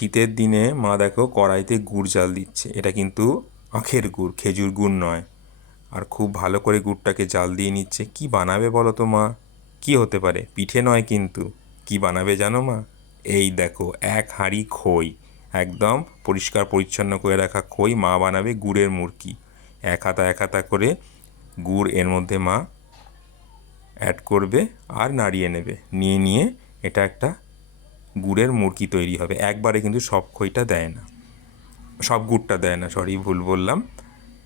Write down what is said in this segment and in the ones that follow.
শীতের দিনে মা দেখো কড়াইতে গুড় জাল দিচ্ছে। এটা কিন্তু আখের গুড়, খেজুর গুড় নয়। আর খুব ভালো করে গুড়টাকে জাল দিয়ে নিচ্ছে। কি বানাবে বলো তো মা? কি হতে পারে? পিঠে নয় কিন্তু। কি বানাবে জানো মা? এই দেখো, এক হাঁড়ি খই, একদম পরিষ্কার পরিচ্ছন্ন করে রাখা খই। মা বানাবে গুড়ের মুড়কি। এক হাতা করে গুড় এর মধ্যে মা অ্যাড করবে আর নাড়িয়ে নেবে। নিয়ে এটা একটা গুড়ের মুড়কি তৈরি হবে। একবারে কিন্তু সব খইটা দেয় না, সব গুড়টা দেয় না, সরি ভুল বললাম।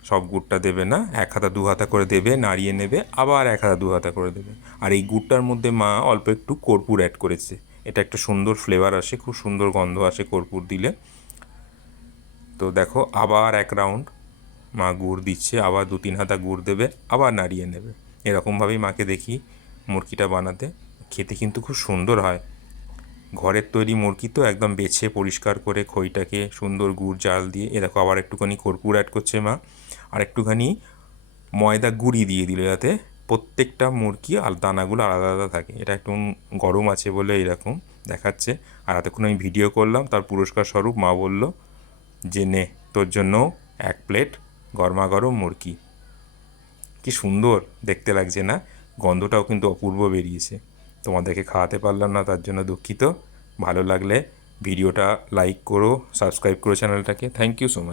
সব গুড়টা দেবে না, এক হাতা দু হাতা করে দেবে, নাড়িয়ে নেবে, আবার এক হাতা দু হাতা করে দেবে। আর এই গুড়টার মধ্যে মা অল্প একটু কর্পূর অ্যাড করেছে। এটা একটা সুন্দর ফ্লেভার আসে, খুব সুন্দর গন্ধ আসে কর্পূর দিলে। তো দেখো, আবার এক রাউন্ড মা গুড় দিচ্ছে, আবার দু তিন হাতা গুড় দেবে, আবার নাড়িয়ে নেবে। এরকমভাবেই মাকে দেখি মুড়কিটা বানাতে। খেতে কিন্তু খুব সুন্দর হয়। ঘরের তৈরি মুরগি তো, একদম বেছে পরিষ্কার করে খইটাকে সুন্দর গুড় জাল দিয়ে, এরকম আবার একটুখানি কর্পূর অ্যাড করছে মা। আর একটুখানি ময়দা গুঁড়ি দিয়ে দিল, যাতে প্রত্যেকটা মুরগি আর দানাগুলো আলাদা আলাদা থাকে। এটা একটু গরম আছে বলে এরকম দেখাচ্ছে। আর এতক্ষণ আমি ভিডিও করলাম, তার পুরস্কার স্বরূপ মা বলল যে নে, তোর জন্য এক প্লেট গরমা গরম মুরগি। কি সুন্দর দেখতে লাগছে না? গন্ধটাও কিন্তু অপূর্ব বেরিয়েছে। তোমাদেরকে খাওয়াতে পারলাম না, তার জন্য দুঃখিত। ভালো লাগলে ভিডিওটা লাইক করো, সাবস্ক্রাইব করো চ্যানেলটাকে। Thank you so much.